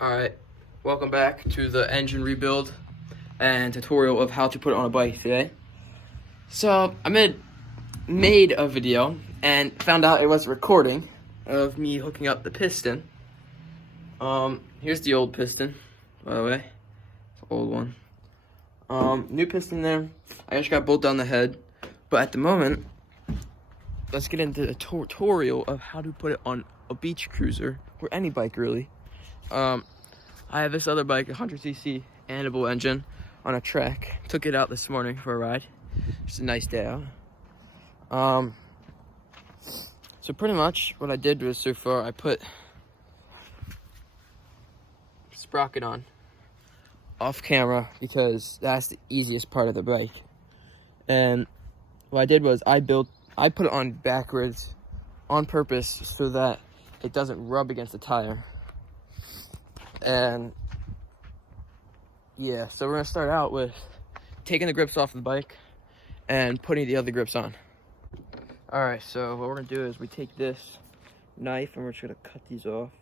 Alright, welcome back to the engine rebuild and tutorial of how to put it on a bike today. So, I made a video and found out it was a recording of me hooking up the piston. Here's the old piston, by the way. It's an old one. New piston there. I just got bolt down the head. But at the moment, let's get into a tutorial of how to put it on a beach cruiser, or any bike really. I have this other bike, 100cc animal engine, on a trek. Took it out this morning for a ride. It's a nice day out. So pretty much what I did was, so far, I put sprocket on off camera because that's the easiest part of the bike. And what I did was I put it on backwards on purpose so that it doesn't rub against the tire. And yeah, so we're gonna start out with taking the grips off the bike and putting the other grips on. All right, so what we're gonna do is we take this knife and we're just gonna cut these off.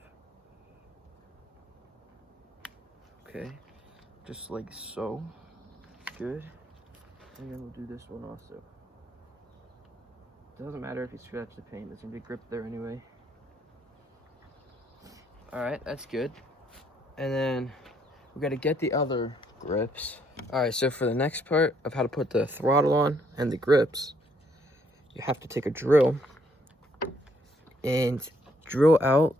Okay, just like so. Good. And then we'll do this one also. Doesn't matter if you scratch the paint, there's gonna be grip there anyway. All right, that's good. And then we got to get the other grips. All right, so for the next part of how to put the throttle on and the grips, you have to take a drill and drill out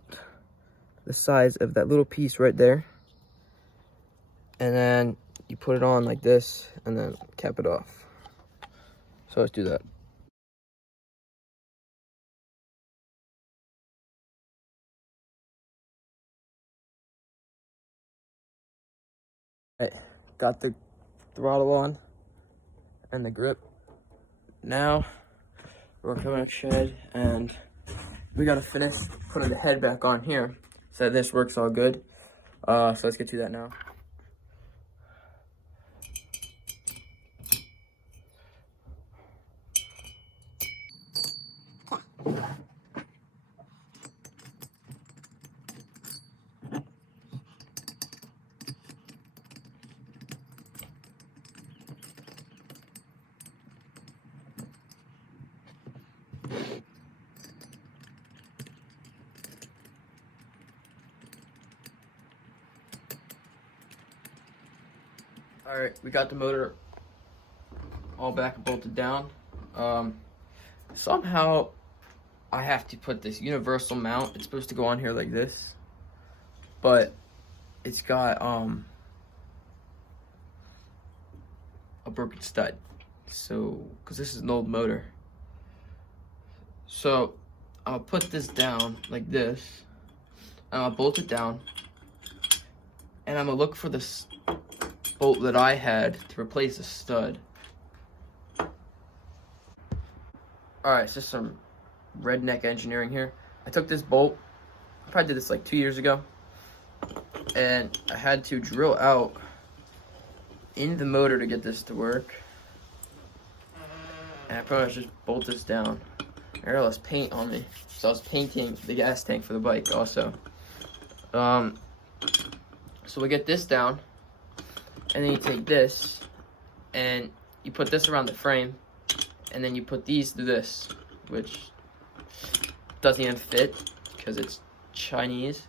the size of that little piece right there. And then you put it on like this and then cap it off. So let's do that. Right, got the throttle on and the grip. Now we're coming up shed and we gotta finish putting the head back on here so that this works all good. So let's get to that now. All right, we got the motor all back and bolted down. Somehow I have to put this universal mount. It's supposed to go on here like this, but it's got a broken stud. So, because this is an old motor, so I'll put this down like this, and I'll bolt it down, and I'm gonna look for this bolt that I had to replace the stud. Alright, so some redneck engineering here. I took this bolt, I probably did this like 2 years ago, and I had to drill out in the motor to get this to work. And I pretty much just bolt this down. I got all this paint on me, so I was painting the gas tank for the bike also. So we get this down, and then you take this and you put this around the frame, and then you put these through this, which doesn't even fit because it's Chinese.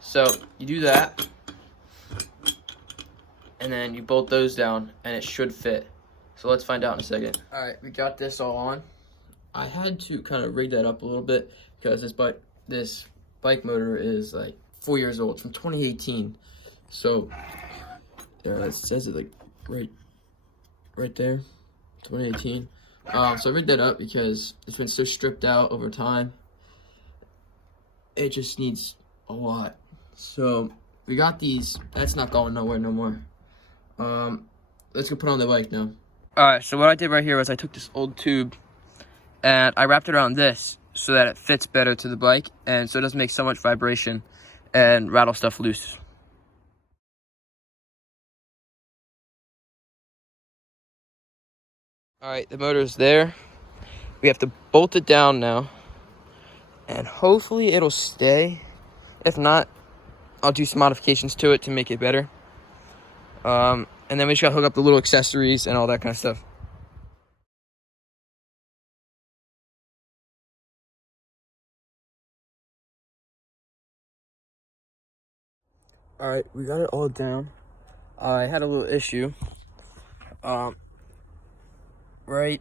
So you do that, and then you bolt those down, and it should fit. So let's find out in a second. All right, we got this all on. I had to kind of rig that up a little bit because this bike motor is like 4 years old. It's from 2018. So it says it like right there, 2018. So I rigged that up because it's been so stripped out over time. It just needs a lot. So we got these. That's not going nowhere no more. Let's go put on the bike now. All right. So what I did right here was I took this old tube and I wrapped it around this so that it fits better to the bike, and so it doesn't make so much vibration and rattle stuff loose. All right, the motor's there. We have to bolt it down now, and hopefully it'll stay. If not, I'll do some modifications to it to make it better. And then we just gotta hook up the little accessories and all that kind of stuff. All right, we got it all down. I had a little issue. Right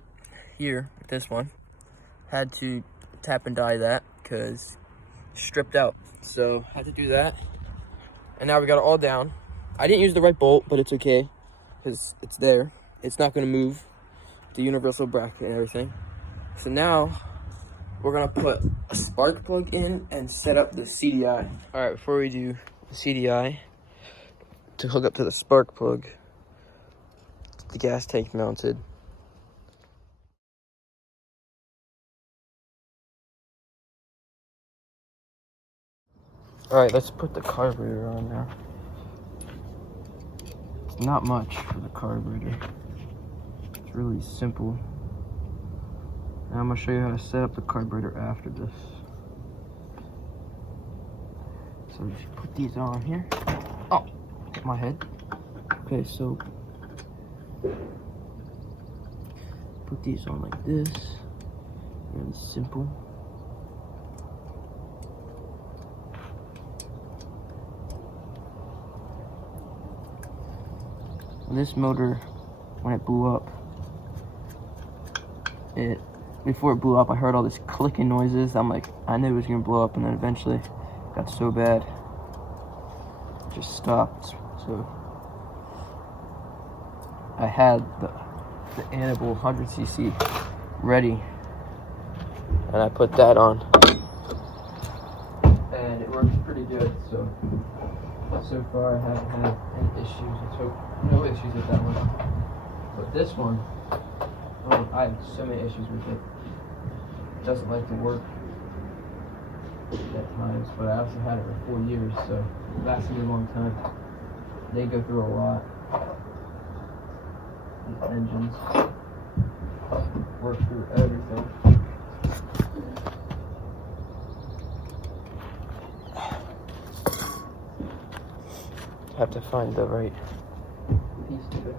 here with this one, had to tap and die that because stripped out. So had to do that, and now we got it all down. I didn't use the right bolt, but it's okay because it's there. It's not gonna move the universal bracket and everything. So now we're gonna put a spark plug in and set up the CDI. All right, before we do the CDI, to hook up to the spark plug, the gas tank mounted. All right, let's put the carburetor on now. It's not much for the carburetor. It's really simple. Now I'm gonna show you how to set up the carburetor after this. So just put these on here. Oh, hit my head. Okay, so put these on like this. Really simple. This motor, when it blew up, before it blew up, I heard all this clicking noises. I'm like, I knew it was gonna blow up, and then eventually it got so bad, it just stopped. So I had the Annable 100cc ready, and I put that on, and it works pretty good. So far I haven't had any issues. Let's hope no issues with that one. But this one, I have so many issues with it. It doesn't like to work at times, but I also had it for 4 years, so it lasted me a long time. They go through a lot. These engines work through everything. Have to find the right piece to fix.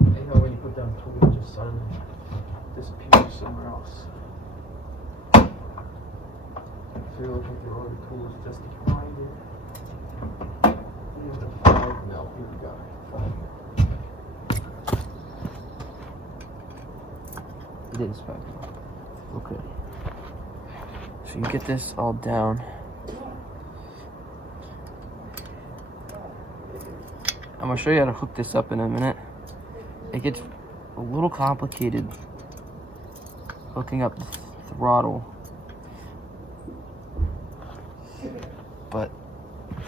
You know, when you put down tools, it just suddenly disappears somewhere else. So you're looking through all the tools just to find it. Here's the 5 mil. Here we go. 5 mil. It is 5 mil. Okay. So you get this all down. I'm gonna show you how to hook this up in a minute. It gets a little complicated hooking up the throttle, but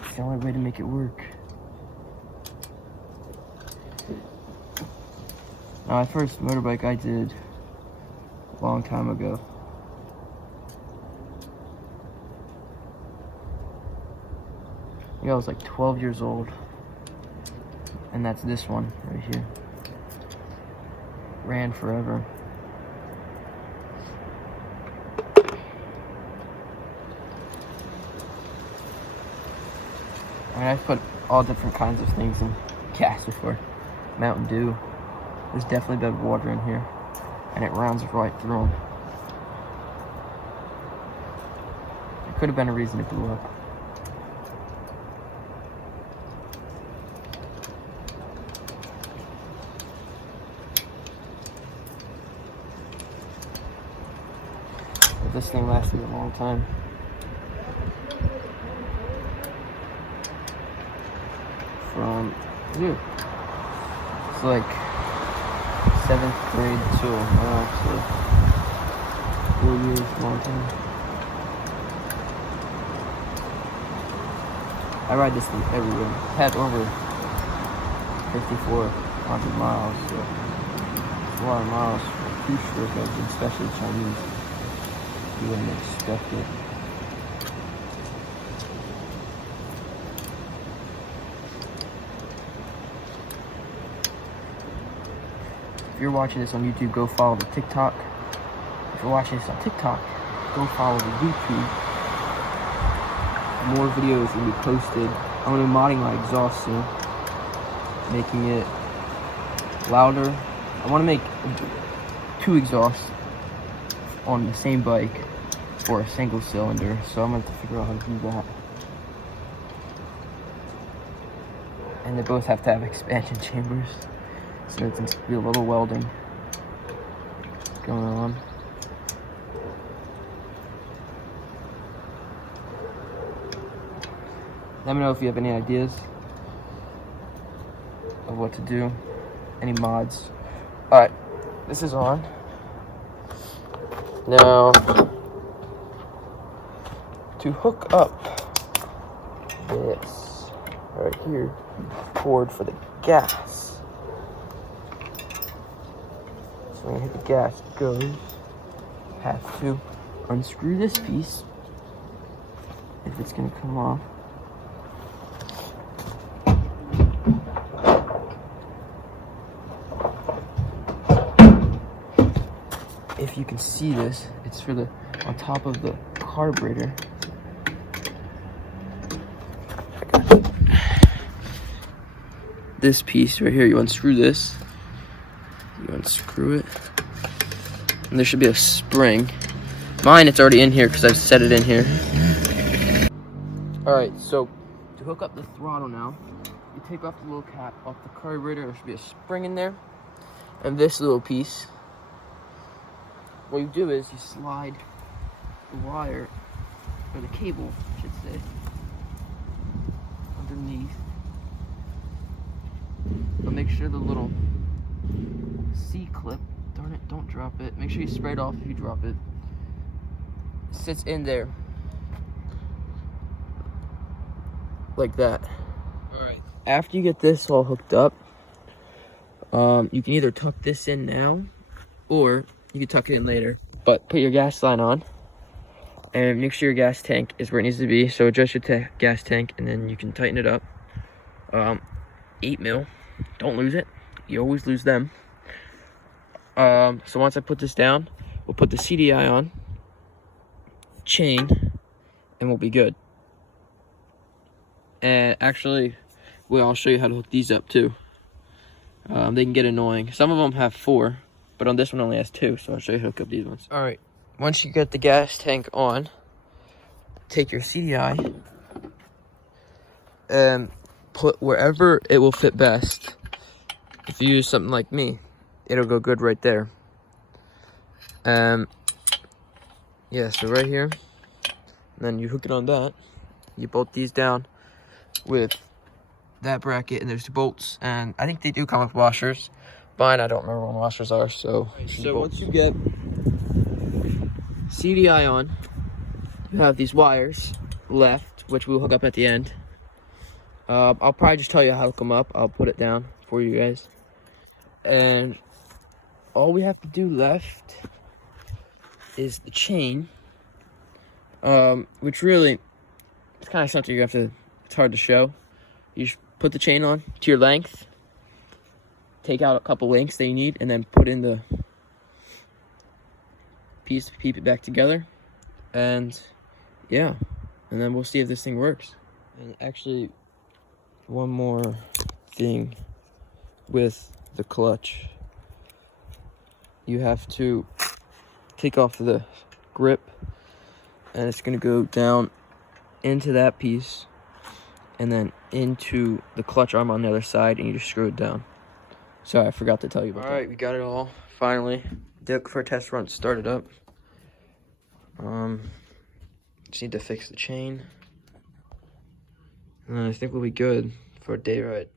it's the only way to make it work. Now, my first motorbike I did a long time ago. I think I was like 12 years old. And that's this one right here. Ran forever. I mean, I've put all different kinds of things in gas before. Mountain Dew. There's definitely bad water in here. And it runs right through them. There could have been a reason it blew up. But this thing lasted a long time. From here. It's like 7th grade to now, so 4 years, long time. I ride this thing everywhere. It's had over 5,400 miles, so it's a lot of miles for a cruise ship, especially Chinese. You wouldn't expect it. If you're watching this on YouTube, go follow the TikTok. If you're watching this on TikTok, go follow the YouTube. More videos will be posted. I'm gonna be modding my exhaust soon, making it louder. I want to make 2 exhausts on the same bike for a single cylinder, so I'm gonna have to figure out how to do that. And they both have to have expansion chambers, so there's going to be a little welding going on. Let me know if you have any ideas of what to do, any mods. Alright, this is on. Now, to hook up this right here cord for the gas. So when I hit the gas, it goes. Have to unscrew this piece if it's gonna come off. If you can see this, it's for the on top of the carburetor. This piece right here, you unscrew this. You unscrew it. And there should be a spring. Mine, it's already in here because I've set it in here. Alright, so to hook up the throttle now, you take off the little cap off the carburetor. There should be a spring in there. And this little piece, what you do is you slide the wire, or the cable, I should say, underneath. But make sure the little C-clip, darn it, don't drop it. Make sure you spray it off if you drop it. Sits in there. Like that. Alright. After you get this all hooked up, you can either tuck this in now, or you can tuck it in later. But put your gas line on, and make sure your gas tank is where it needs to be. So adjust your gas tank, and then you can tighten it up. 8 mil. Don't lose it. You always lose them. So once I put this down, we'll put the CDI on, chain, and we'll be good. And actually, well, I'll show you how to hook these up too. They can get annoying. Some of them have 4, but on this one only has 2, so I'll show you how to hook up these ones. All right, once you get the gas tank on, take your CDI and put wherever it will fit best. If you use something like me, it'll go good right there. Yeah, so right here, and then you hook it on that. You bolt these down with that bracket, and there's 2 bolts, and I think they do come with washers. Mine, I don't remember when washers are, so once you get CDI on, you have these wires left, which we'll hook up at the end. I'll probably just tell you how to hook them up. I'll put it down for you guys. And all we have to do left is the chain, which really, it's kind of something you have to, it's hard to show. You just put the chain on to your length, take out a couple links that you need, and then put in the piece to keep it back together. And yeah, and then we'll see if this thing works. And actually, one more thing with the clutch. You have to take off the grip, and it's going to go down into that piece and then into the clutch arm on the other side, and you just screw it down. Sorry, I forgot to tell you about that. All right, we got it all finally. Did for a test run, start it up. Just need to fix the chain, and I think we'll be good for a day ride.